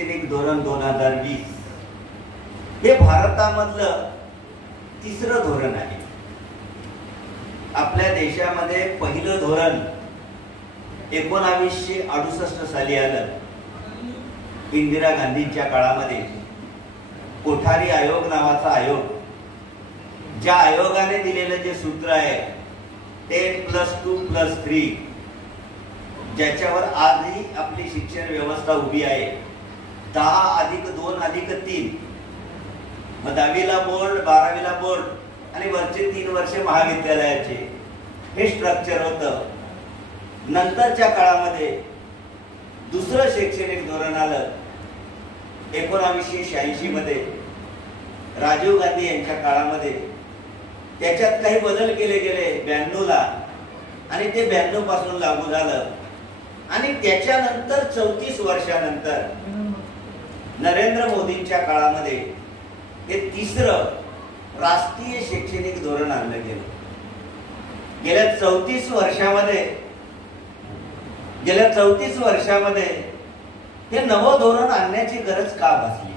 शैक्षणिक धोरण 2020 हे भारतामधलं तिसरं धोरण आहे. आपल्या देशामध्ये पहिलं धोरण 1968 साली आलं. इंदिरा गांधींच्या काळामध्ये कोठारी आयोग नावाचा आयोग, ज्या आयोगाने दिलेलं जे सूत्र आहे 10+2+3, ज्याच्यावर आजही आपली शिक्षण व्यवस्था उभी आहे. 10+2+3, मग 10वीला बोर्ड, 12वीला बोर्ड आणि वरचे 3 वर्ष महाविद्यालयाचे, हे स्ट्रक्चर होतं. नंतरच्या काळामध्ये दुसरं शैक्षणिक धोरण आलं 1986 मध्ये राजीव गांधी यांच्या काळामध्ये. त्याच्यात काही बदल केले गेले 92 ला आणि ते 92 पासून लागू झालं. आणि त्याच्यानंतर 34 वर्षानंतर नरेंद्र मोदींच्या काळामध्ये हे तिसरं राष्ट्रीय शैक्षणिक धोरण आणलं गेलं. गेल्या 34 वर्षामध्ये हे नवं धोरण आणण्याची गरज का भासली,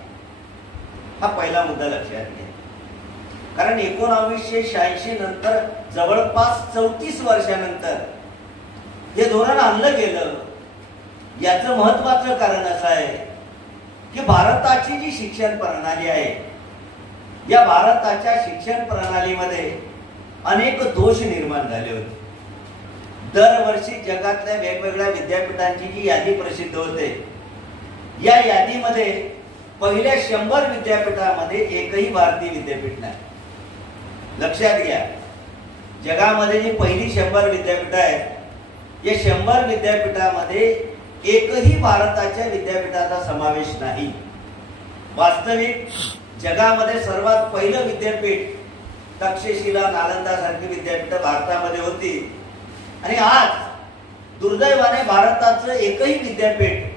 हा पहिला मुद्दा लक्षात घ्या. कारण 1986 नंतर जवळपास 34 वर्षानंतर हे धोरण आणलं गेलं. याचं महत्वाचं कारण असं आहे की भारताची जी शिक्षण प्रणाली आहे, या भारताच्या शिक्षण प्रणालीमध्ये अनेक दोष निर्माण झाले होते. दरवर्षी जगातल्या वेगवेगळ्या विद्यापीठांची जी यादी प्रसिद्ध होते, या यादीमध्ये पहिल्या 100 विद्यापीठामध्ये एकही भारतीय विद्यापीठ नाही. लक्षात घ्या, जगामध्ये जी पहिली 100 विद्यापीठ आहेत, या 100 विद्यापीठामध्ये एकही भारताच्या विद्यापीठाचा समावेश नाही. वास्तविक जगामध्ये सर्वात पहिलं विद्यापीठ तक्षशिला, नालंदा सारखी विद्यापीठ भारतामध्ये होती. आणि आज दुर्दैवाने भारताचं एकही विद्यापीठ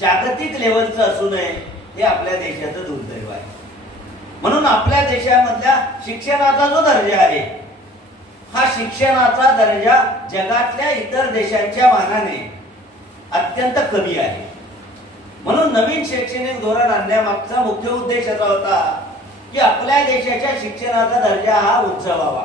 जागतिक लेवलचं असू नये, हे आपल्या देशाचं दुर्दैव आहे. म्हणून आपल्या देशामधल्या शिक्षणाचा जो दर्जा आहे, हा शिक्षणाचा दर्जा जगातल्या इतर देशांच्या मानाने अत्यंत कमी आहे. म्हणून नवीन शैक्षणिक धोरण आणण्यामागचा मुख्य उद्देश असा होता की आपल्या देशाच्या शिक्षणाचा दर्जा हा उंचावावा.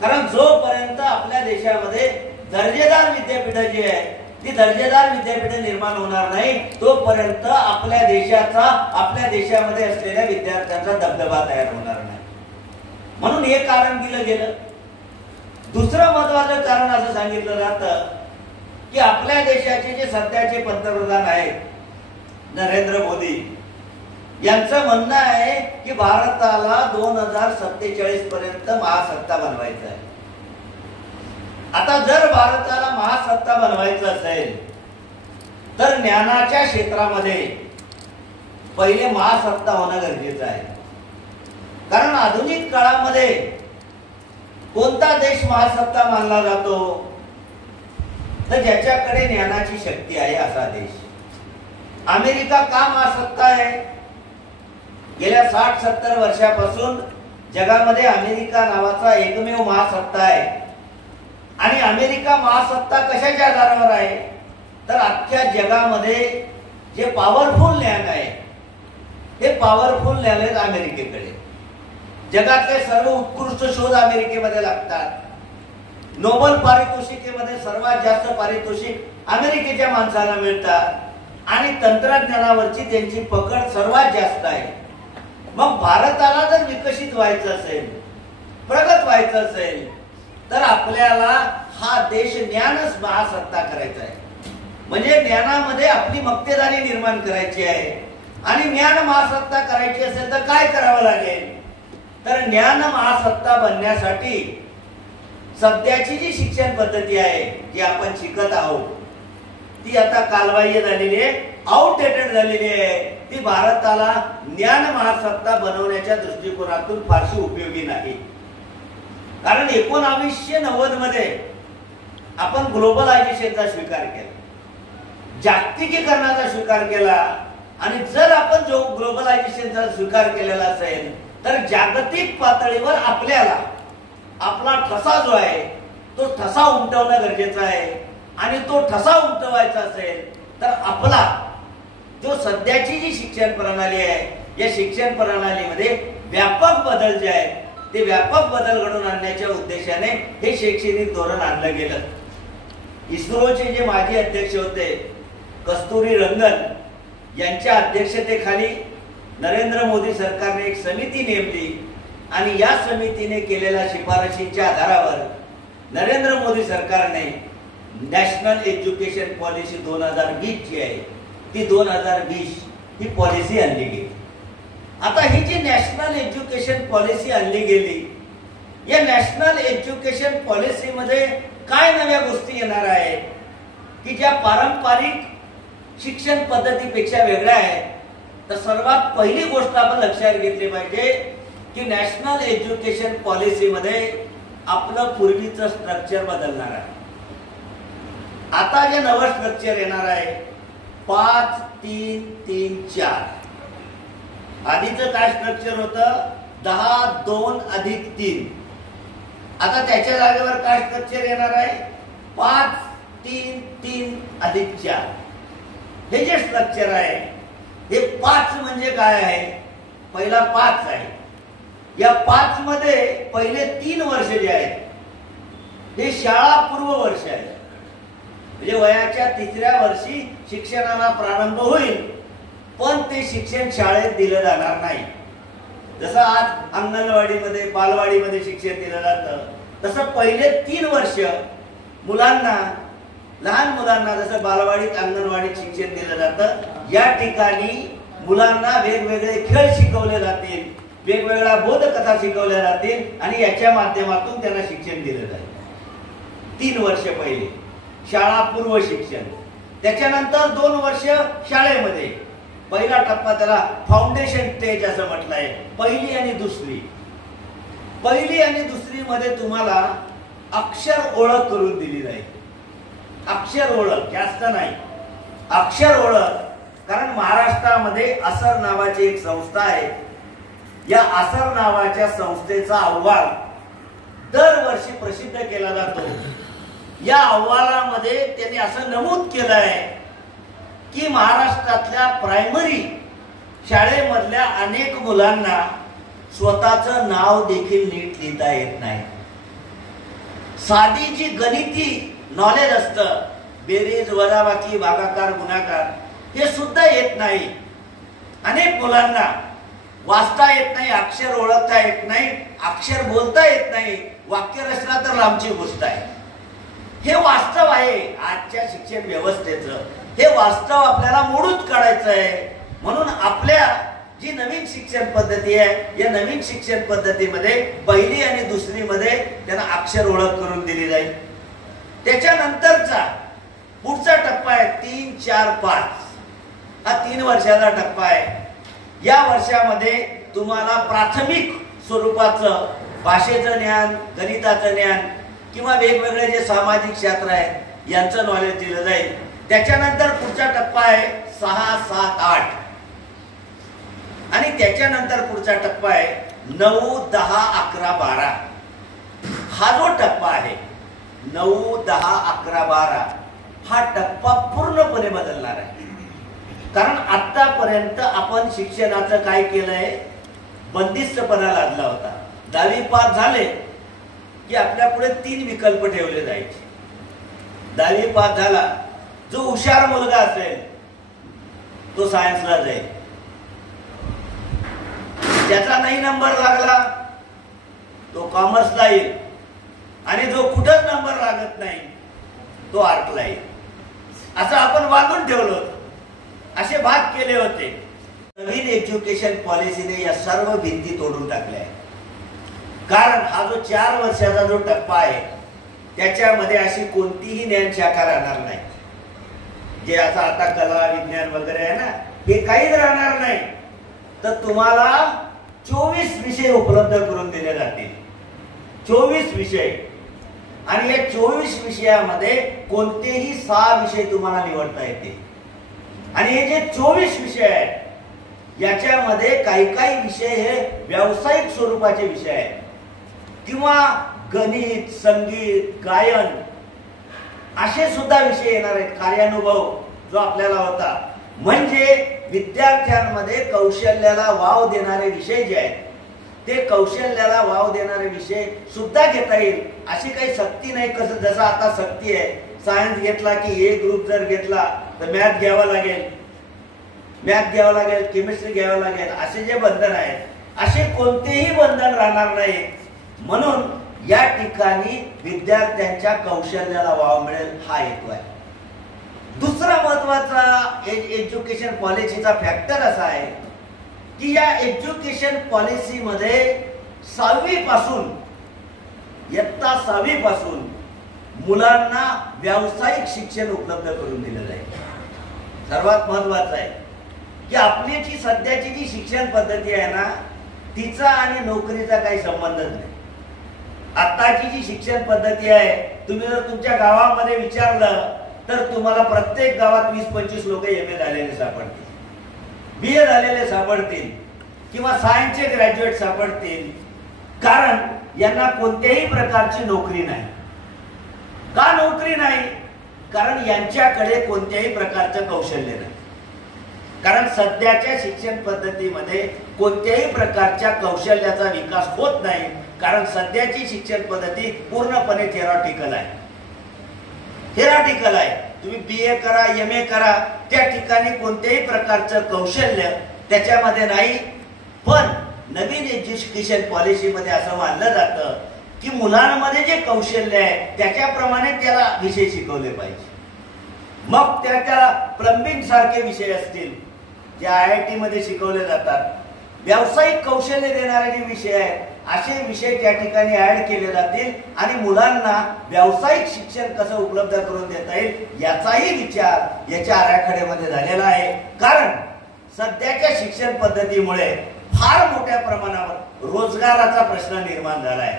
कारण जोपर्यंत आपल्या देशामध्ये दर्जेदार विद्यापीठ जी आहे, ती दर्जेदार विद्यापीठ निर्माण होणार नाही, तोपर्यंत आपल्या देशामध्ये असलेल्या विद्यार्थ्यांचा दबदबा तयार होणार नाही. म्हणून हे कारण दिलं गेलं. दुसरं महत्वाचं कारण असं सांगितलं जातं की आपल्या देशाचे जे सध्याचे पंतप्रधान आहेत नरेंद्र मोदी, यांचं म्हणणं आहे की भारताला 2047 पर्यंत महासत्ता बनवायचं आहे. आता जर भारताला महासत्ता बनवायचं असेल तर ज्ञानाच्या क्षेत्रामध्ये पहिले महासत्ता होणं गरजेचं आहे. कारण आधुनिक काळामध्ये कोणता देश महासत्ता मानला जातो, तर ज्याच्याकडे ज्ञानाची शक्ती आहे असा देश. अमेरिका का महासत्ता आहे? गेल्या 60-70 वर्षापासून जगामध्ये अमेरिका नावाचा एकमेव महासत्ता आहे. आणि अमेरिका महासत्ता कशाच्या आधारावर आहे, तर अख्ख्या जगामध्ये जे पॉवरफुल ज्ञान आहे, हे पॉवरफुल ज्ञान आहे अमेरिकेकडे. जगातले सर्व उत्कृष्ट शोध अमेरिकेमध्ये लागतात. नोबेल पारितोषिकेमध्ये सर्वात जास्त पारितोषिक अमेरिकेच्या माणसाला मिळतात. आणि तंत्रज्ञानावरची त्यांची पकड सर्वात जास्त आहे. मग भारताला जर विकसित व्हायचं असेल, प्रगत व्हायचं असेल, तर आपल्याला हा देश ज्ञानच महासत्ता करायचा आहे. म्हणजे ज्ञानामध्ये आपली मक्तेदारी निर्माण करायची आहे. आणि ज्ञान महासत्ता करायची असेल तर काय करावं लागेल, तर ज्ञान महासत्ता बनण्यासाठी सध्याची जी शिक्षण पद्धती आहे, जी आपण शिकत आहोत, ती आता कालबाह्य झालेली आहे, आउटडेटेड झालेली आहे. ती भारताला ज्ञान महासत्ता बनवण्याच्या दृष्टिकोनातून फारशी उपयोगी नाही. कारण 1990 मध्ये आपण ग्लोबलायझेशनचा स्वीकार केला, जागतिकीकरणाचा स्वीकार केला. आणि जर आपण जो ग्लोबलायझेशनचा स्वीकार केलेला असेल तर जागतिक पातळीवर आपल्याला आपला ठसा जो आहे तो ठसा उमटवणं गरजेचं आहे. आणि तो ठसा उमटवायचा असेल तर आपला तो सध्याची जी शिक्षण प्रणाली आहे या शिक्षण प्रणालीमध्ये व्यापक बदल जे आहे ते व्यापक बदल घडवून आणण्याच्या उद्देशाने हे शैक्षणिक धोरण आणलं गेलं. इस्रोचे जे माजी अध्यक्ष होते कस्तुरी रंगन यांच्या अध्यक्षतेखाली नरेंद्र मोदी सरकारने एक समिती नेमली आणि या समितीने केलेल्या शिफारशींच्या आधारावर नरेंद्र मोदी सरकारने नॅशनल एज्युकेशन पॉलिसी 2020 जी आहे ती 2020 ही पॉलिसी आणली गेली. आता ही जी नॅशनल एज्युकेशन पॉलिसी आणली गेली या नॅशनल एज्युकेशन पॉलिसीमध्ये काय नव्या गोष्टी येणार आहेत की ज्या पारंपरिक शिक्षण पद्धतीपेक्षा वेगळ्या आहेत. तर सर्वात पहिली गोष्ट आपण लक्षात घेतली पाहिजे की नॅशनल एज्युकेशन पॉलिसीमध्ये आपलं पूर्वीचं स्ट्रक्चर बदलणार आहे. आता जे नवं स्ट्रक्चर येणार आहे 5-3-3-4. आधीचं काय स्ट्रक्चर होतं 10-2+3. आता त्याच्या जागेवर काय स्ट्रक्चर येणार आहे 5-3-3+4. हे जे स्ट्रक्चर आहे हे 5 म्हणजे काय आहे पहिला 5 आहे. या 5 मध्ये पहिले 3 वर्ष जे आहेत हे शाळा पूर्व वर्ष आहे. म्हणजे वयाच्या 3ऱ्या वर्षी शिक्षणाला प्रारंभ होईल पण ते शिक्षण शाळेत दिलं जाणार नाही. जसं आज अंगणवाडीमध्ये बालवाडीमध्ये शिक्षण दिलं जातं तसं पहिले 3 वर्ष मुलांना लहान मुलांना जसं बालवाडीत अंगणवाडीत शिक्षण दिलं जातं या ठिकाणी मुलांना वेगवेगळे खेळ शिकवले जातील, वेगवेगळ्या बोधकथा शिकवल्या जातील आणि याच्या माध्यमातून त्यांना शिक्षण दिलं जाईल. 3 वर्ष पहिले शाळा पूर्व शिक्षण. त्याच्यानंतर 2 वर्ष शाळेमध्ये. पहिला टप्पा त्याला फाउंडेशन स्टेज असं म्हटलं आहे. पहिली आणि दुसरी. पहिली आणि दुसरी मध्ये तुम्हाला अक्षर ओळख करून दिली जाईल. अक्षर ओळख जास्त नाही, अक्षर ओळख. कारण महाराष्ट्रामध्ये असर नावाची एक संस्था आहे. या असर नावाच्या संस्थेचा अहवाल दरवर्षी प्रसिद्ध केला जातो. या अहवालामध्ये त्यांनी असं नमूद केलं आहे की महाराष्ट्रातल्या प्रायमरी शाळेमधल्या अनेक मुलांना स्वतःचं नाव देखील नीट लिहिता येत नाही. साधी जी गणिती नॉलेज असतं बेरीज वजाबाकी भागाकार गुणाकार हे सुद्धा येत नाही. अनेक मुलांना वाचता येत नाही, अक्षर ओळखता येत नाही, अक्षर बोलता येत नाही, वाक्यरचना तर लांबची गोष्ट आहे. हे वास्तव आहे आजच्या शिक्षण व्यवस्थेचं. हे वास्तव आपल्याला मोडून काढायचं आहे. म्हणून आपल्या जी नवीन शिक्षण पद्धती आहे या नवीन शिक्षण पद्धतीमध्ये पहिली आणि दुसरी मध्ये त्यांना अक्षर ओळख करून दिली जाईल. त्याच्यानंतरचा पुढचा टप्पा आहे 3-4-5. हा 3 वर्षाचा टप्पा आहे. या वर्षामध्ये तुम्हाला प्राथमिक स्वरूपाचं भाषेचं ज्ञान, गणिताचं ज्ञान किंवा वेगवेगळे जे सामाजिक शास्त्र आहे यांचं नॉलेज दिलं जाईल. त्याच्यानंतर पुढचा टप्पा आहे 6-7-8 आणि त्याच्यानंतर पुढचा टप्पा आहे 9-10-11-12. हा जो टप्पा आहे 9-10-11-12 हा टप्पा पूर्णपणे बदलणार आहे. कारण आतापर्यंत आपण शिक्षणाचं काय केलंय बंदिस्तपणा लादला होता. 10वी पास झाले की आपल्या पुढे 3 विकल्प ठेवले जायचे. 10वी पास झाला जो हुशार मुलगा असेल तो सायन्सला जाईल, ज्याचा नाही नंबर लागला तो कॉमर्सला येईल आणि जो कुठंच नंबर लागत नाही तो आर्टला येईल. असं आपण बांधून ठेवलं होतं, असे भाग केले होते. नवीन एज्युकेशन पॉलिसीने या सर्व भिंती तोडून टाकल्या आहेत. कारण हा जो 4 वर्षाचा जो टप्पा आहे त्याच्यामध्ये अशी कोणतीही ज्ञान शाखा राहणार नाही. जे आता कला विज्ञान वगैरे आहे ना हे काहीच राहणार नाही. तर तुम्हाला 24 विषय उपलब्ध करून दिले जातील. 24 विषय आणि या 24 विषयामध्ये कोणतेही 6 विषय तुम्हाला निवडता येतील. आणि हे जे 24 विषय आहेत याच्यामध्ये काही काही विषय हे व्यावसायिक स्वरूपाचे विषय आहेत किंवा गणित, संगीत, गायन असे सुद्धा विषय येणार आहेत. कार्यानुभव जो आपल्याला होता म्हणजे विद्यार्थ्यांमध्ये कौशल्याला वाव देणारे विषय जे आहेत ते कौशल्याला वाव देणारे विषय सुद्धा घेता येईल अशी काही सक्ती नाही. कसं जसं आता सक्ती आहे, सायन्स घेतला की ए ग्रुप जर घेतला तर मॅथ घ्यावा लागेल, केमिस्ट्री घ्यावं लागेल, असे जे बंधन आहेत असे कोणतेही बंधन राहणार नाही. म्हणून या ठिकाणी विद्यार्थ्यांच्या कौशल्याला वाव मिळेल हा हेतू आहे. दुसरा महत्वाचा एज्युकेशन पॉलिसीचा फॅक्टर असा आहे की या एज्युकेशन पॉलिसी मध्ये 6वी पासून इयत्ता 6वी पासून मुलांना व्यावसायिक शिक्षण उपलब्ध करून दिलं जाईल. सर्वात महत्वाचं आहे की आपली जी सध्याची जी शिक्षण पद्धती आहे ना तिचा आणि नोकरीचा काही संबंधच नाही. आताची जी शिक्षण पद्धती आहे, तुम्ही जर तुमच्या गावामध्ये विचारलं तर तुम्हाला प्रत्येक गावात 20-25 लोक MA झालेले सापडतील, BA झालेले सापडतील किंवा सायन्सचे ग्रॅज्युएट सापडतील. कारण यांना कोणत्याही प्रकारची नोकरी नाही. का नोकरी नाही? कारण यांच्याकडे कोणत्याही प्रकारचं कौशल्य नाही. कारण सध्याच्या शिक्षण पद्धतीमध्ये कोणत्याही प्रकारच्या कौशल्याचा विकास होत नाही. कारण सध्याची शिक्षण पद्धती पूर्णपणे थेरॉटिकल आहे. तुम्ही BA करा, MA करा, त्या ठिकाणी कोणत्याही प्रकारचं कौशल्य त्याच्यामध्ये नाही. पण नवीन एज्युकेशन पॉलिसी मध्ये असं मानलं जातं की मुलांमध्ये जे कौशल्य आहे त्याच्याप्रमाणे त्याला विषय शिकवले पाहिजे. मग त्याला प्लंबिंग सारखे विषय असतील जे IIT मध्ये शिकवले जातात, व्यावसायिक कौशल्य देणारे जे विषय आहेत असे विषय त्या ठिकाणी ऍड केले जातील आणि मुलांना व्यावसायिक शिक्षण कसं उपलब्ध करून देता येईल याचाही विचार याच्या आराखड्यामध्ये झालेला आहे. कारण सध्याच्या शिक्षण पद्धतीमुळे फार मोठ्या प्रमाणावर रोजगाराचा प्रश्न निर्माण झाला आहे.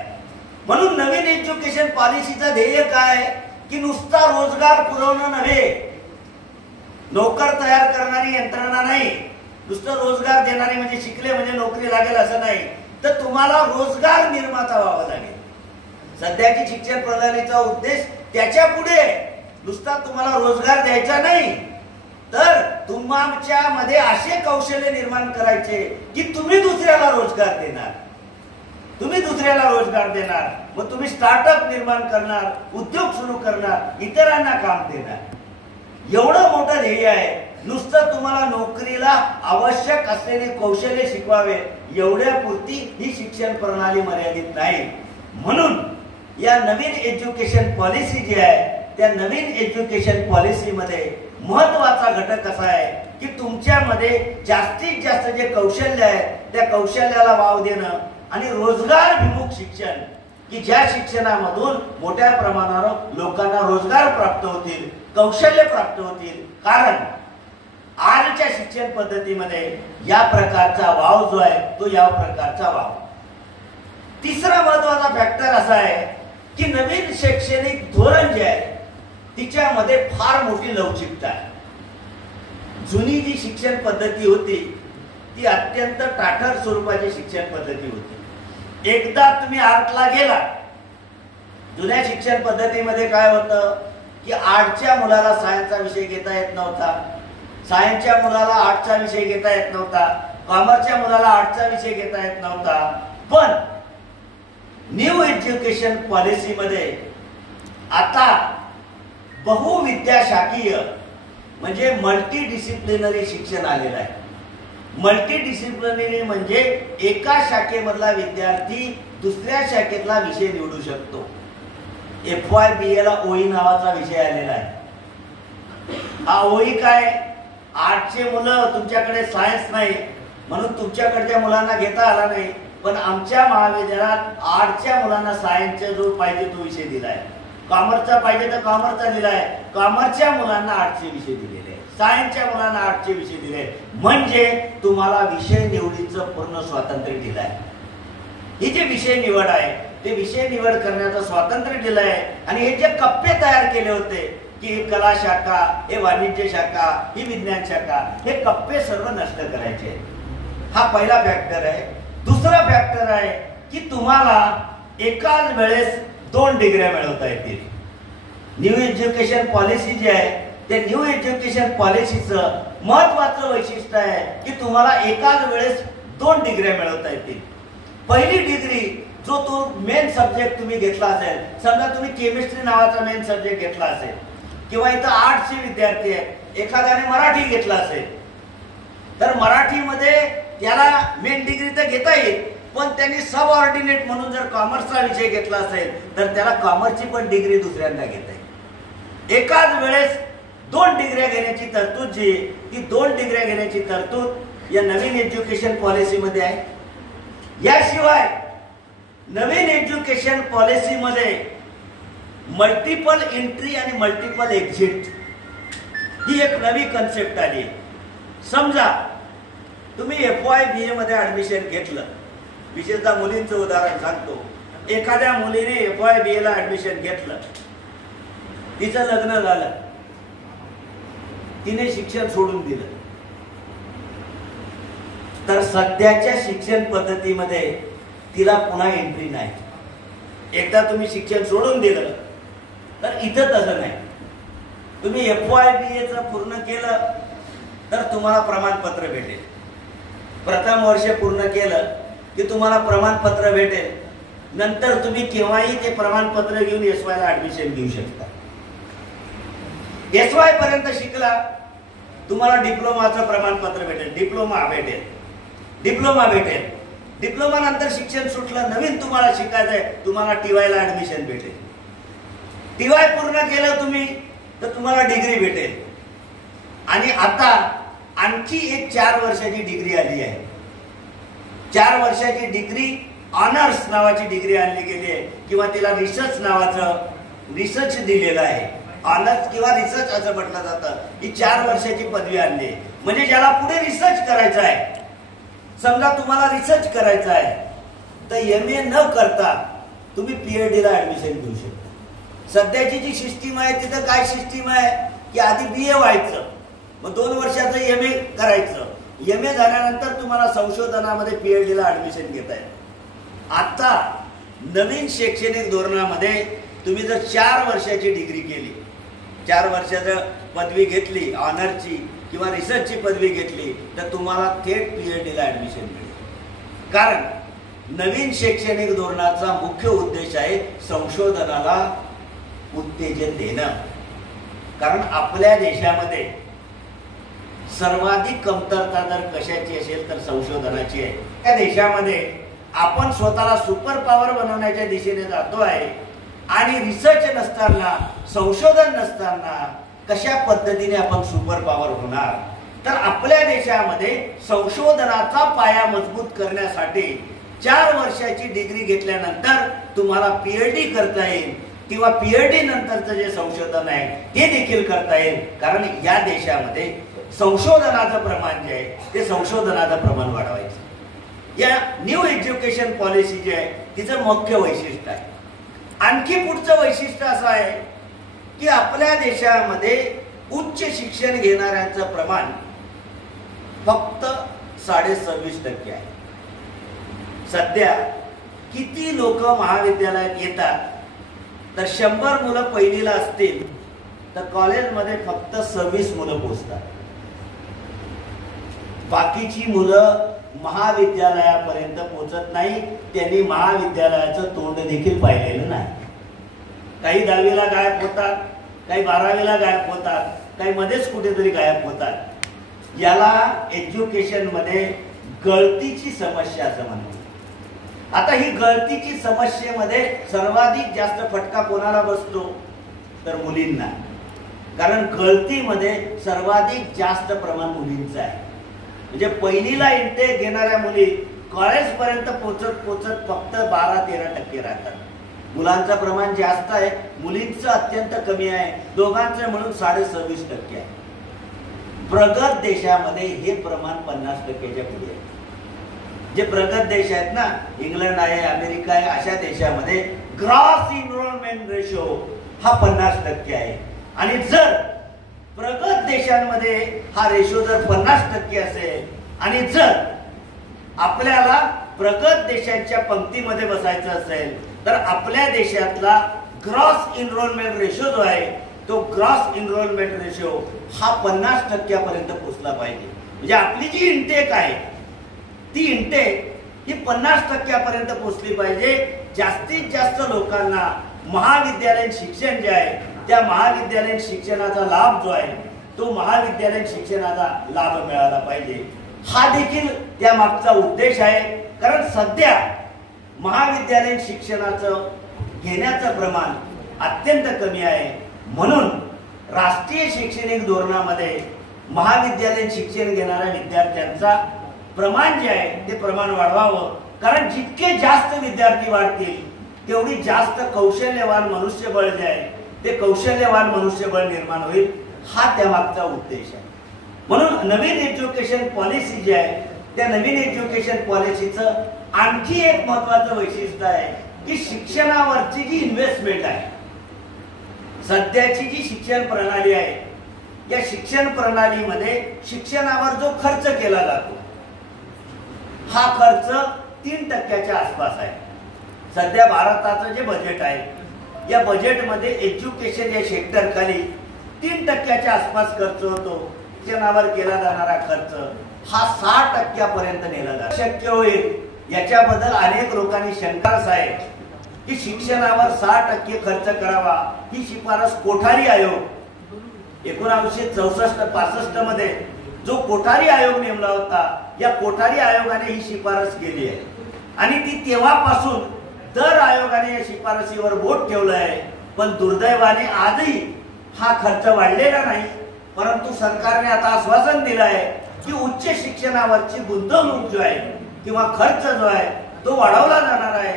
म्हणून नवीन एज्युकेशन पॉलिसीचं ध्येय काय की नुसता रोजगार पुरवणं नव्हे, नोकर तयार करणारी यंत्रणा नाही, नुसतं रोजगार देणारी म्हणजे शिकले म्हणजे नोकरी लागेल असं नाही, तर तुम्हाला रोजगार निर्माता व्हावं लागेल. सध्याची शिक्षण प्रणालीचा उद्देश त्याच्या पुढे नुसता तुम्हाला रोजगार द्यायचा नाही, तर तुमच्या मध्ये असे कौशल्य निर्माण करायचे की तुम्ही दुसऱ्याला रोजगार देणार, मग तुम्ही स्टार्टअप निर्माण करणार, उद्योग सुरू करणार, इतरांना काम देणार. एवढं मोठं ध्येय आहे. नुसतं तुम्हाला नोकरीला आवश्यक असलेले कौशल्य शिकवावे एवढ्यापुरती ही शिक्षण प्रणाली मर्यादित नाही. म्हणून या नवीन एज्युकेशन पॉलिसी जी आहे त्या नवीन एज्युकेशन पॉलिसी मध्ये महत्वाचा घटक असा आहे की तुमच्यामध्ये जास्तीत जास्त जे कौशल्य आहे त्या कौशल्याला वाव देणं आणि रोजगारभिमुख शिक्षण की ज्या शिक्षणामधून मोठ्या प्रमाणावर लोकांना रोजगार प्राप्त होतील, कौशल्य प्राप्त होतील. कारण आजच्या शिक्षण पद्धतीमध्ये या प्रकारचा वाव जो आहे तो या प्रकारचा वाव. तिसरा महत्वाचा फॅक्टर असा आहे की नवीन शैक्षणिक धोरण जे आहे तिच्यामध्ये फार मोठी लवचिकता आहे. जुनी जी शिक्षण पद्धती होती ती अत्यंत ताठर स्वरूपाची शिक्षण पद्धती होती. एकदा तुम्ही आर्टला गेला, जुन्या शिक्षण पद्धतीमध्ये काय होतं की आर्टच्या मुलाला सायन्सचा विषय घेता येत नव्हता, सायन्सच्या मुलाला आर्टचा विषय घेता येत नव्हता, कॉमर्सच्या मुलाला आर्टचा विषय घेता येत नव्हता. पण न्यू एज्युकेशन पॉलिसी मध्ये आता बहुविद्याशाखीय म्हणजे मल्टी डिसिप्लिनरी शिक्षण आलेलं आहे. मल्टी डिसिप्लिनरी म्हणजे एका शाखेमधला विद्यार्थी दुसऱ्या शाखेतला विषय निवडू शकतो. FY-BA ला OE नावाचा विषय आलेला आहे. हा OE काय, आर्टचे मुलं तुमच्याकडे सायन्स नाही म्हणून तुमच्याकडच्या मुलांना घेता आला नाही, पण आमच्या महाविद्यालयात आर्टच्या मुलांना सायन्सचा जो पाहिजे तो विषय दिलाय, कॉमर्सचा पाहिजे तर कॉमर्सचा दिलाय, कॉमर्सच्या मुलांना आर्टचे विषय दिलेले, सायन्सच्या मुलांना आर्टचे विषय दिले. म्हणजे तुम्हाला विषय निवडीचं पूर्ण स्वातंत्र्य दिलं आहे. ही जे विषय निवड आहे ते विषय निवड करण्याचं स्वातंत्र्य दिलं आहे. आणि हे जे कप्पे तयार केले होते की कला शाखा, हे वाणिज्य शाखा, ही विज्ञान शाखा, हे कप्पे सर्व नष्ट करायचे. हा पहिला फॅक्टर आहे. दुसरा फॅक्टर आहे की तुम्हाला एकाच वेळेस 2 डिग्र्या मिळवता येतील. न्यू एज्युकेशन पॉलिसी जी आहे त्या न्यू एज्युकेशन पॉलिसीचं महत्वाचं वैशिष्ट्य आहे की तुम्हाला एकाच वेळेस 2 डिग्र्या मिळवता येतील. पहिली डिग्री जो तो मेन सब्जेक्ट तुम्ही घेतला असेल, समजा तुम्ही केमिस्ट्री नावाचा मेन सब्जेक्ट घेतला असेल किंवा इथं आर्ट्सचे विद्यार्थी आहेत, एखाद्याने मराठी घेतला असेल, तर मराठीमध्ये त्याला मेन डिग्री तर घेता येईल, पण त्यांनी सब ऑर्डिनेट म्हणून जर कॉमर्सचा विषय घेतला असेल तर त्याला कॉमर्सची पण डिग्री दुसऱ्यांदा घेता येईल. एकाच वेळेस 2 डिग्र्या घेण्याची तरतूद जी ती 2 डिग्र्या घेण्याची तरतूद या नवीन एज्युकेशन पॉलिसीमध्ये आहे. याशिवाय नवीन एज्युकेशन पॉलिसीमध्ये मल्टिपल एंट्री आणि मल्टिपल एक्झिट ही एक नवी कन्सेप्ट आली. समजा तुम्ही FY-BA मध्ये ऍडमिशन घेतलं, विशेषतः मुलींचं उदाहरण सांगतो. एखाद्या मुलीने FY-BA ला ऍडमिशन घेतलं, तिचं लग्न झालं, तिने शिक्षण सोडून दिलं, तर सध्याच्या शिक्षण पद्धतीमध्ये तिला पुन्हा एंट्री नाही. एकदा तुम्ही शिक्षण सोडून दिलं तर इथं तसं नाही. तुम्ही FY-BA चं पूर्ण केलं तर तुम्हाला प्रमाणपत्र भेटेल. प्रथम वर्ष पूर्ण केलं की तुम्हाला प्रमाणपत्र भेटेल. नंतर तुम्ही केव्हाही ते प्रमाणपत्र घेऊन SY ला ऍडमिशन घेऊ शकता. SY पर्यंत शिकला, तुम्हाला डिप्लोमाचं प्रमाणपत्र भेटेल, डिप्लोमा भेटेल. डिप्लोमा नंतर शिक्षण सुटलं, नवीन तुम्हाला शिकायचंय, तुम्हाला TY ला ऍडमिशन भेटेल. TY पूर्ण केलं तुम्ही तर तुम्हाला डिग्री भेटेल. आणि आता आणखी एक 4 वर्षाची डिग्री आली आहे. 4 वर्षाची डिग्री ऑनर्स नावाची डिग्री आणली गेली आहे किंवा तिला रिसर्च नावाचं रिसर्च दिलेलं आहे. ऑनर्स किंवा रिसर्च असं म्हटलं जातं. ही 4 वर्षाची पदवी आणली, म्हणजे ज्याला पुढे रिसर्च करायचा आहे, समजा तुम्हाला रिसर्च करायचा आहे तर MA न करता तुम्ही PhD ला ऍडमिशन घेऊ शकता. सध्याची जी सिस्टीम आहे तिथं काय सिस्टीम आहे की आधी BA व्हायचं, मग 2 वर्षाचं MA करायचं. MA झाल्यानंतर तुम्हाला संशोधनामध्ये PhD ला ऍडमिशन घेता येईल. आता नवीन शैक्षणिक धोरणामध्ये तुम्ही जर 4 वर्षाची डिग्री केली, 4 वर्षाचं पदवी घेतली, ऑनरची किंवा रिसर्चची पदवी घेतली, तर तुम्हाला थेट PhD ला ऍडमिशन मिळेल. कारण नवीन शैक्षणिक धोरणाचा मुख्य उद्देश आहे संशोधनाला उत्तेजन देणं. कारण आपल्या देशामध्ये सर्वाधिक कमतरता जर कशाची असेल तर संशोधनाची आहे. त्या देशामध्ये आपण स्वतःला सुपर पॉवर बनवण्याच्या दिशेने जातो आहे आणि रिसर्च नसताना, संशोधन नसताना कशा पद्धतीने आपण सुपर पॉवर होणार. तर आपल्या देशामध्ये संशोधनाचा पाया मजबूत करण्यासाठी 4 वर्षाची डिग्री घेतल्यानंतर तुम्हाला PhD करता येईल किंवा PhD नंतरचं जे संशोधन आहे ते देखील करता येईल. कारण या देशामध्ये संशोधनाचं प्रमाण जे आहे ते संशोधनाचं प्रमाण वाढवायचं. या न्यू एज्युकेशन पॉलिसी जी आहे तिचं मुख्य वैशिष्ट्य आहे. आणखी पुढचं वैशिष्ट्य असं आहे की आपल्या देशामध्ये उच्च शिक्षण घेणाऱ्यांचं प्रमाण फक्त 26.5% आहे. सध्या किती लोक महाविद्यालयात येतात तर 100 मुलं पहिलीला असतील तर कॉलेजमध्ये फक्त 26 मुलं पोहोचतात. बाकीची मुलं महाविद्यालयापर्यंत पोहोचत नाही. त्यांनी महाविद्यालयाचं तोंड देखील पाहिलेलं नाही. काही 10वीला गायब होतात, काही 12वीला गायब होतात, काही मध्येच कुठेतरी गायब होतात. याला एज्युकेशन मध्ये गळतीची समस्या असं म्हणतात. आता ही गळतीची समस्येमध्ये सर्वाधिक जास्त फटका कोणाला बसतो तर मुलींना. कारण गळतीमध्ये सर्वाधिक जास्त प्रमाण मुलींचं आहे. म्हणजे पहिलीला इंटेक घेणाऱ्या मुली कॉलेजपर्यंत पोचत फक्त 12-13% राहतात. मुलांचं प्रमाण जास्त आहे, मुलींचं अत्यंत कमी आहे. दोघांचं मिळून 26.5% आहे. प्रगत देशामध्ये हे प्रमाण 50%च्या पुढे आहे. जे प्रगत देश आहेत ना, इंग्लंड आहे, अमेरिका आहे, अशा देशामध्ये ग्रॉस इनरोलमेंट रेशो हा 50% आहे. आणि जर प्रगत देशांमध्ये हा रेशो जर 50% असेल आणि जर आपल्याला प्रगत देशांच्या पंक्तीमध्ये बसायचं असेल तर आपल्या देशातला ग्रॉस इनरोलमेंट रेशो जो आहे तो ग्रॉस एनरोलमेंट रेशो हा 50% पोहोचला पाहिजे. म्हणजे आपली जी इंटेक आहे ती इंटेक ही 50% पोहोचली पाहिजे. जास्तीत जास्त लोकांना महाविद्यालयीन शिक्षण जे आहे त्या महाविद्यालयीन शिक्षणाचा लाभ जो आहे तो महाविद्यालयीन शिक्षणाचा लाभ मिळाला पाहिजे. हा देखील त्या मागचा उद्देश आहे. कारण सध्या महाविद्यालयीन शिक्षणाचं घेण्याचं प्रमाण अत्यंत कमी आहे. म्हणून राष्ट्रीय शैक्षणिक धोरणामध्ये महाविद्यालयीन शिक्षण घेणाऱ्या विद्यार्थ्यांचा प्रमाण जे आहे ते प्रमाण वाढवावं. कारण जितके जास्त विद्यार्थी वाढतील तेवढी जास्त कौशल्यवान मनुष्यबळ जे आहे ते कौशल्यवान मनुष्यबळ निर्माण होईल. हा त्या मागचा उद्देश आहे. म्हणून नवीन एज्युकेशन पॉलिसी जी आहे त्या नवीन एज्युकेशन पॉलिसीचं आणखी एक महत्वाचं वैशिष्ट्य आहे की शिक्षणावरची जी इन्व्हेस्टमेंट आहे, सध्याची जी शिक्षण प्रणाली आहे या शिक्षण प्रणालीमध्ये शिक्षणावर जो खर्च केला जातो हा खर्च 3% आसपास आहे. सध्या भारताचं जे बजेट आहे या बजेटमध्ये एज्युकेशन या सेक्टर खाली 3% आसपास खर्च होतो. शिक्षणावर केला जाणारा खर्च हा 60% नेला जातो. शक्य होईल याच्याबद्दल अनेक लोकांनी शंकाच आहे की शिक्षणावर 60% खर्च करावा ही शिफारस कोठारी आयोग 1964-65 मध्ये जो कोठारी आयोग नेमला होता या कोठारी आयोगाने ही शिफारस केली आहे आणि ती तेव्हापासून दर आयोगाने या शिफारसीवर बोट ठेवलं आहे. पण दुर्दैवाने आजही हा खर्च वाढलेला नाही. परंतु सरकारने आता आश्वासन दिलं आहे की उच्च शिक्षणावरची गुंतवणूक जो आहे किंवा खर्च जो आहे तो वाढवला जाणार आहे.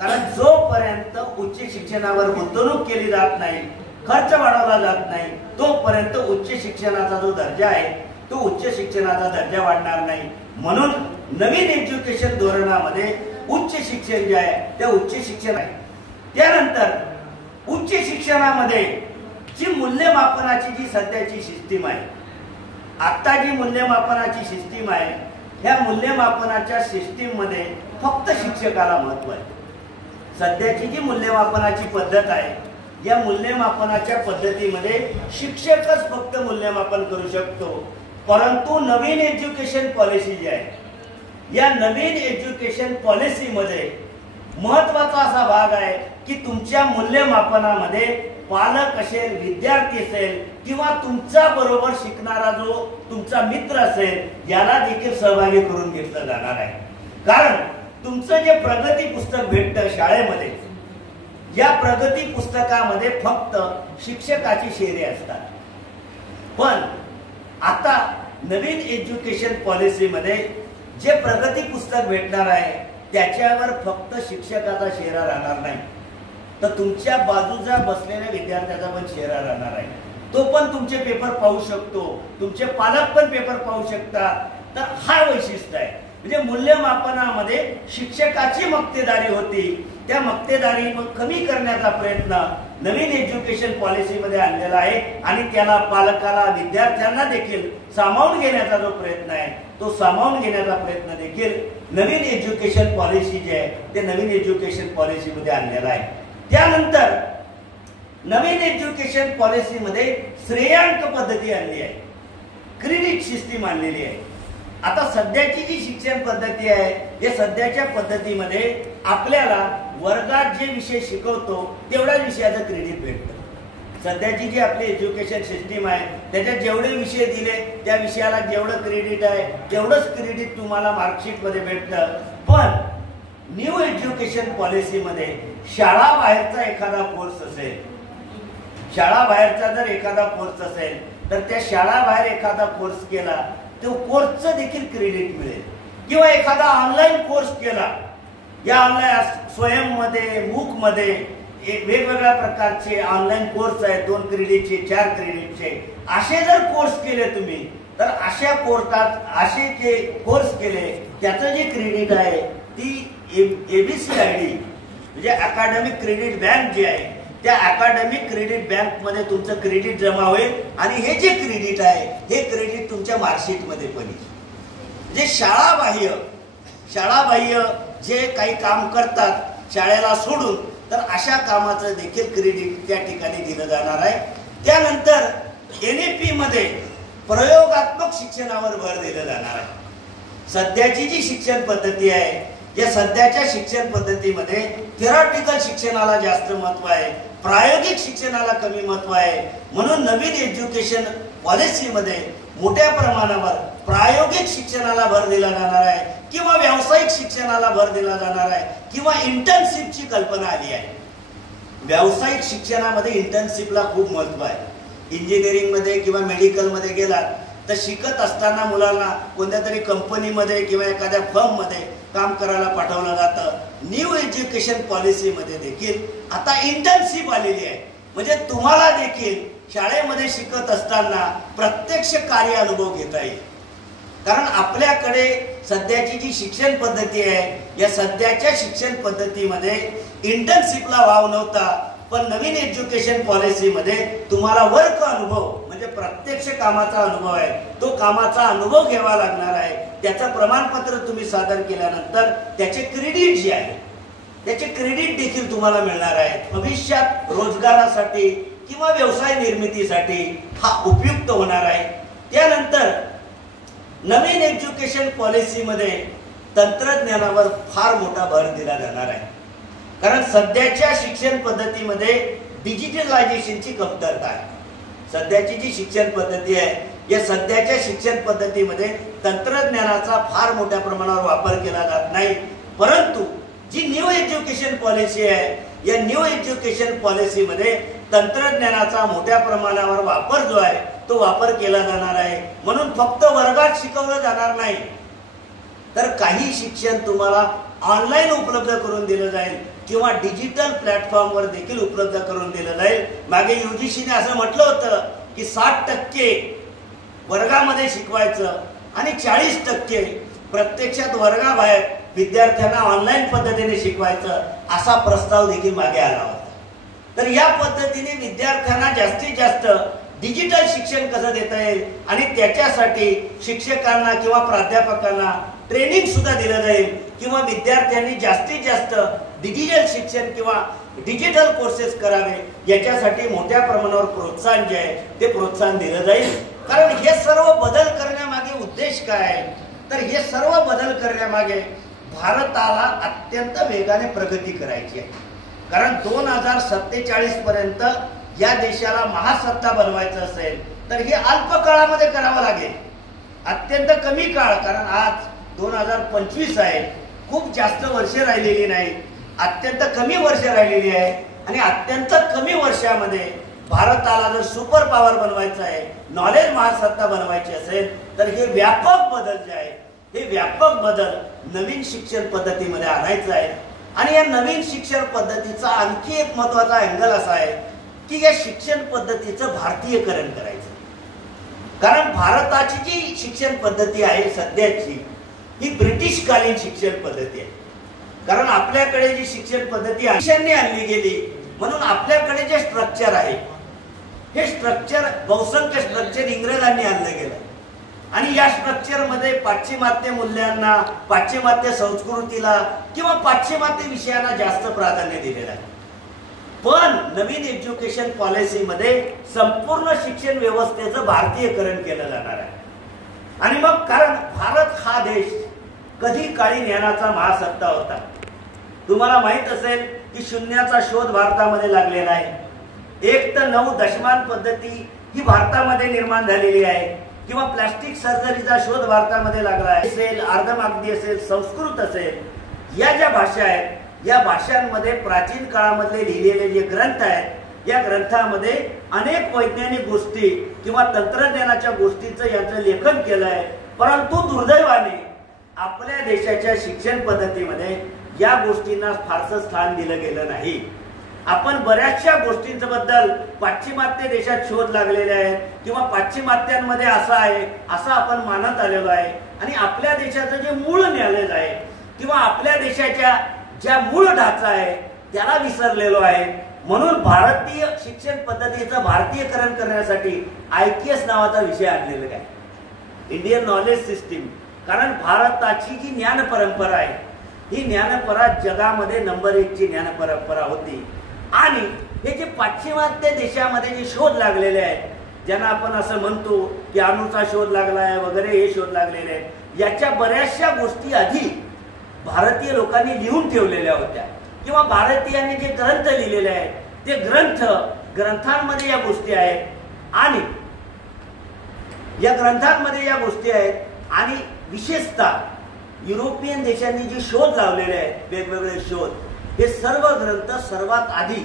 कारण जोपर्यंत उच्च शिक्षणावर गुंतवणूक केली जात नाही, खर्च वाढवला जात नाही, तोपर्यंत उच्च शिक्षणाचा जो दर्जा आहे तो उच्च शिक्षणाचा दर्जा वाढणार नाही. म्हणून नवीन एज्युकेशन धोरणामध्ये उच्च शिक्षण जे आहे त्या उच्च शिक्षण आहे. त्यानंतर उच्च शिक्षणामध्ये जी मूल्यमापनाची जी सध्याची सिस्टीम आहे, आता जी मूल्यमापनाची सिस्टीम आहे ह्या मूल्यमापनाच्या सिस्टीम मध्ये फक्त शिक्षकाला महत्व आहे. सध्याची जी मूल्यमापनाची पद्धत आहे या मूल्यमापनाच्या पद्धतीमध्ये शिक्षकच फक्त मूल्यमापन करू शकतो. परंतु नवीन एज्युकेशन पॉलिसी जी आहे या नवीन एज्युकेशन पॉलिसीमध्ये महत्वाचा असा भाग आहे की तुमच्या मूल्यमापनामध्ये पालक असेल, विद्यार्थी असेल किंवा तुमच्या बरोबर शिकणारा जो तुमचा मित्र असेल याला देखील सहभागी करून घेतलं जाणार आहे. कारण तुमचं जे प्रगती पुस्तक भेटतं शाळेमध्ये या प्रगती पुस्तकामध्ये फक्त शिक्षकाची शेरे असतात. पण आता नवीन एज्युकेशन पॉलिसीमध्ये जे प्रगती पुस्तक भेटणार आहे त्याच्यावर फक्त शिक्षकाचा शेरा राहणार नाही, तर तुमच्या बाजूच्या बसलेल्या विद्यार्थ्याचा पण शेरा राहणार आहे. तो पण तुमचे पेपर पाहू शकतो, तुमचे पालक पण पेपर पाहू शकतात. तर हा वैशिष्ट्य आहे. म्हणजे मूल्यमापनामध्ये शिक्षकाची मक्तेदारी होती, त्या मक्तेदारी कमी करण्याचा प्रयत्न नवीन एज्युकेशन पॉलिसीमध्ये आणलेला आहे आणि त्याला पालकाला, विद्यार्थ्यांना देखील सामावून घेण्याचा जो प्रयत्न आहे तो सामावून घेण्याचा प्रयत्न देखील नवीन एज्युकेशन पॉलिसी जे आहे ते नवीन एज्युकेशन पॉलिसीमध्ये आणलेला आहे. त्यानंतर नवीन एज्युकेशन पॉलिसीमध्ये श्रेयांक पद्धती आणली आहे, क्रेडिट सिस्टीम आणलेली आहे. आता सध्याची जी शिक्षण पद्धती आहे या सध्याच्या पद्धतीमध्ये आपल्याला वर्गात जे विषय शिकवतो तेवढ्याच विषयाचं क्रेडिट भेटतं. सध्याची जी आपली एज्युकेशन सिस्टीम आहे त्याच्यात जेवढे विषय दिले त्या विषयाला जेवढं क्रेडिट आहे तेवढंच क्रेडिट तुम्हाला मार्कशीटमध्ये भेटतं. पण न्यू एज्युकेशन पॉलिसीमध्ये शाळा बाहेरचा एखादा कोर्स असेल, शाळा बाहेरचा जर एखादा कोर्स असेल तर त्या शाळा बाहेर एखादा कोर्स केला तो कोर्सचं देखील क्रेडिट मिळेल. किंवा एखादा ऑनलाईन कोर्स केला, या ऑनलाईन स्वयंमध्ये, मूकमध्ये वेगवेगळ्या प्रकारचे ऑनलाईन कोर्स आहेत, 2 क्रेडिटचे, 4 क्रेडिटचे. असे जर कोर्स केले तुम्ही तर अशा कोर्टात असे जे कोर्स केले त्याचं जे क्रेडिट आहे ती ABCID म्हणजे अकॅडमिक क्रेडिट बँक जी आहे त्या अकॅडमिक क्रेडिट बँक मध्ये तुमचं क्रेडिट जमा होईल आणि हे जे क्रेडिट आहे हे क्रेडिट तुमच्या मार्कशीट मध्ये पण येईल. जे शाळाबाह्य जे काही काम करतात शाळेला सोडून तर अशा कामाचं देखील क्रेडिट त्या ठिकाणी दिलं जाणार आहे. त्यानंतर NAP मध्ये प्रयोगात्मक शिक्षणावर भर दिला जाणार आहे. सध्याची जी शिक्षण पद्धती आहे, या सध्याच्या शिक्षण पद्धतीमध्ये थेरॉटिकल शिक्षणाला जास्त महत्व आहे, प्रायोगिक शिक्षणाला कमी महत्व आहे. म्हणून नवीन एज्युकेशन पॉलिसीमध्ये मोठ्या प्रमाणावर प्रायोगिक शिक्षणाला भर दिला जाणार आहे किंवा व्यावसायिक शिक्षणाला भर दिला जाणार आहे किंवा इंटर्नशिपची कल्पना आली आहे. व्यावसायिक शिक्षणामध्ये इंटर्नशिपला खूप महत्व आहे. इंजिनिअरिंग मध्ये किंवा मेडिकल मध्ये गेलात तर शिकत असताना मुलांना कोणत्या तरी कंपनीमध्ये किंवा एखाद्या फर्म मध्ये काम करायला पाठवलं जातं. न्यू एज्युकेशन पॉलिसीमध्ये देखील आता इंटर्नशिप आलेली आहे. म्हणजे तुम्हाला देखील शाळेमध्ये शिकत असताना प्रत्यक्ष कार्य अनुभव घेता येईल. कारण आपल्याकडे सध्याची जी शिक्षण पद्धती आहे, या सध्याच्या शिक्षण पद्धतीमध्ये इंटर्नशिपला वाव नव्हता. पण नवीन एज्युकेशन पॉलिसीमध्ये तुम्हाला वर्क अनुभव म्हणजे प्रत्यक्ष कामाचा अनुभव आहे, तो कामाचा अनुभव घ्यावा लागणार आहे. त्याचं प्रमाणपत्र तुम्ही सादर केल्यानंतर त्याचे क्रेडिट जे आहे, त्याचे क्रेडिट देखील तुम्हाला मिळणार आहे. भविष्यात रोजगारासाठी किंवा व्यवसाय निर्मितीसाठी हा उपयुक्त होणार आहे. त्यानंतर नवीन एज्युकेशन पॉलिसीमध्ये तंत्रज्ञानावर फार मोठा भर दिला जाणार आहे. कारण सध्याच्या शिक्षण पद्धतीमध्ये डिजिटलायझेशनची कमतरता आहे. सध्याची जी शिक्षण पद्धती आहे, या सध्याच्या शिक्षण पद्धतीमध्ये तंत्रज्ञानाचा फार मोठ्या प्रमाणावर वापर केला जात नाही. परंतु जी न्यू एज्युकेशन पॉलिसी आहे, या न्यू एज्युकेशन पॉलिसीमध्ये तंत्रज्ञानाचा मोठ्या प्रमाणावर वापर जो आहे तो वापर केला जाणार आहे. म्हणून फक्त वर्गात शिकवलं जाणार नाही, तर काही शिक्षण तुम्हाला ऑनलाईन उपलब्ध करून दिलं जाईल किंवा डिजिटल प्लॅटफॉर्मवर देखील उपलब्ध करून दिलं जाईल. मागे UGCने असं म्हटलं होतं की 60% वर्गामध्ये शिकवायचं आणि 40% प्रत्यक्षात वर्गाबाहेर विद्यार्थ्यांना ऑनलाईन पद्धतीने शिकवायचं, असा प्रस्ताव देखील मागे आला होता. तर या पद्धतीने विद्यार्थ्यांना जास्तीत जास्त डिजिटल शिक्षण कसं देता येईल आणि त्याच्यासाठी शिक्षकांना किंवा प्राध्यापकांना ट्रेनिंग सुद्धा दिलं जाईल किंवा विद्यार्थ्यांनी जास्तीत जास्त डिजिटल शिक्षण किंवा डिजिटल कोर्सेस करावे, याच्यासाठी मोठ्या प्रमाणावर प्रोत्साहन जे आहे ते प्रोत्साहन दिलं जाईल. कारण हे सर्व बदल करण्यामागे उद्देश काय आहे, तर हे सर्व बदल करण्यामागे भारताला अत्यंत वेगाने प्रगती करायची आहे. कारण 2047 पर्यंत या देशाला महासत्ता बनवायचं असेल तर हे अल्प काळामध्ये करावं लागेल. अत्यंत कमी काळ, कारण आज 2025 आहे, खूप जास्त वर्ष राहिलेली नाही, अत्यंत कमी वर्ष राहिलेली आहे. आणि अत्यंत कमी वर्षामध्ये भारताला जर सुपर पॉवर बनवायचं आहे, नॉलेज महासत्ता बनवायची असेल, तर हे व्यापक बदल जे आहे, हे व्यापक बदल नवीन शिक्षण पद्धतीमध्ये आणायचं आहे. आणि या नवीन शिक्षण पद्धतीचा आणखी एक महत्वाचा अँगल असा आहे की या शिक्षण पद्धतीचं भारतीयकरण करायचं. कारण भारताची जी शिक्षण पद्धती आहे सध्याची, ही ब्रिटिशकालीन शिक्षण पद्धती आहे. कारण आपल्याकडे जी शिक्षण पद्धती शिक्षणाने आणली गेली, म्हणून आपल्याकडे जे स्ट्रक्चर आहे, हे स्ट्रक्चर बहुसंख्य स्ट्रक्चर इंग्रजांनी आणलं गेलं आणि या स्ट्रक्चर मध्ये पाश्चिमात्य मूल्यांना, पाश्चिमात्य संस्कृतीला किंवा पाश्चिमात्य विषयांना जास्त प्राधान्य दिलेलं आहे. पण नवीन एज्युकेशन पॉलिसीमध्ये संपूर्ण शिक्षण व्यवस्थेचं भारतीयकरण केलं जाणार आहे. आणि मग कारण भारत हा देश कधी काळी ज्ञानाचा महासत्ता होता. तुम्हाला माहित असेल की शून्याचा शोध भारतामध्ये लागलेला आहे. 1 ते 9 दशमान पद्धती ही भारतामध्ये निर्माण झालेली आहे किंवा प्लास्टिक सर्जरीचा शोध भारतामध्ये लागला असेल, अर्धमागधी असेल, संस्कृत असेल, या ज्या भाषा आहेत, या भाषांमध्ये प्राचीन काळामधले लिहिलेले जे ग्रंथ आहेत, या ग्रंथामध्ये अनेक वैज्ञानिक गोष्टी किंवा तंत्रज्ञानाच्या गोष्टींचं यांचं लेखन केलं आहे. परंतु दुर्दैवाने आपल्या देशाच्या शिक्षण पद्धतीमध्ये या गोष्टींना फारसं स्थान दिलं गेलं नाही. आपण बऱ्याचशा गोष्टींबद्दल पाश्चिमात्य देशात शोध लागलेले आहेत किंवा पाश्चिमात्यांमध्ये असं आहे असं आपण मानत आलेलो आहे. आणि आपल्या देशाचं जे मूळ नॉलेज आहे किंवा आपल्या देशाच्या ज्या मूळ ढाचा आहे त्याला विसरलेलो आहे. म्हणून भारतीय शिक्षण पद्धतीचं भारतीयकरण करण्यासाठी IQS नावाचा विषय आणलेला आहे, इंडियन नॉलेज सिस्टीम. कारण भारताची जी ज्ञान परंपरा आहे, ही ज्ञान परंपरा जगामध्ये नंबर 1 ची ज्ञान परंपरा होती. आणि हे जे पाश्चिमात्य देशामध्ये जे शोध लागलेले आहेत, ज्यांना आपण असं म्हणतो की अणूचा शोध लागलाय वगैरे, हे शोध लागलेले आहेत, याच्या बऱ्याचशा गोष्टी आधी भारतीय लोकांनी लिहून ठेवलेल्या होत्या किंवा भारतीयांनी जे ग्रंथ लिहिलेले आहेत ते ग्रंथांमध्ये या गोष्टी आहेत आणि या ग्रंथांमध्ये या गोष्टी आहेत आणि विशेषतः युरोपियन देशांनी जे शोध लावलेले आहेत, वेगवेगळे शोध, हे सर्व ग्रंथ सर्वात आधी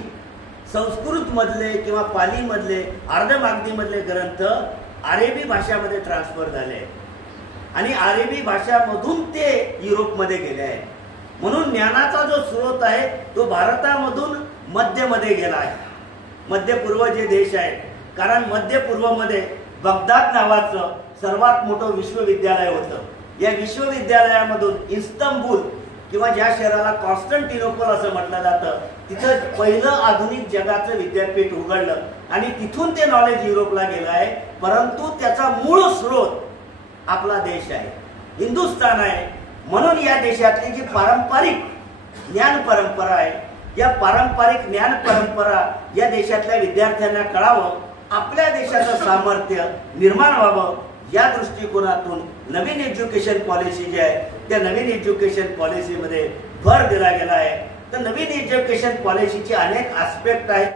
संस्कृत मधले किंवा पाली मधले, अर्धमागधी मधले ग्रंथ अरेबी भाषामध्ये ट्रान्सफर झाले आहेत आणि अरेबी भाषामधून ते युरोपमध्ये गेले आहेत. म्हणून ज्ञानाचा जो स्रोत आहे तो भारतामधून मध्यमध्ये गेला आहे, मध्य पूर्व जे देश आहेत. कारण मध्य पूर्वमध्ये बगदाद नावाचं सर्वात मोठं विश्वविद्यालय होतं. या विश्वविद्यालयामधून इस्तंबूल किंवा ज्या शहराला कॉन्स्टंटिनोपल असं म्हटलं जातं, तिथं पहिलं आधुनिक जगाचं विद्यापीठ उघडलं आणि तिथून ते नॉलेज युरोपला गेलं आहे. परंतु त्याचा मूळ स्रोत आपला देश आहे, हिंदुस्थान आहे. म्हणून या देशातली जी पारंपरिक ज्ञान परंपरा आहे, या पारंपरिक ज्ञान परंपरा या देशातल्या विद्यार्थ्यांना कळावं, आपल्या देशाचं सामर्थ्य निर्माण व्हावं, या दृष्टिकोनातून नवीन एज्युकेशन पॉलिसी जी आहे त्या नवीन एज्युकेशन पॉलिसीमध्ये भर दिला गेला आहे. तर नवीन एज्युकेशन पॉलिसीचे अनेक आस्पेक्ट आहेत.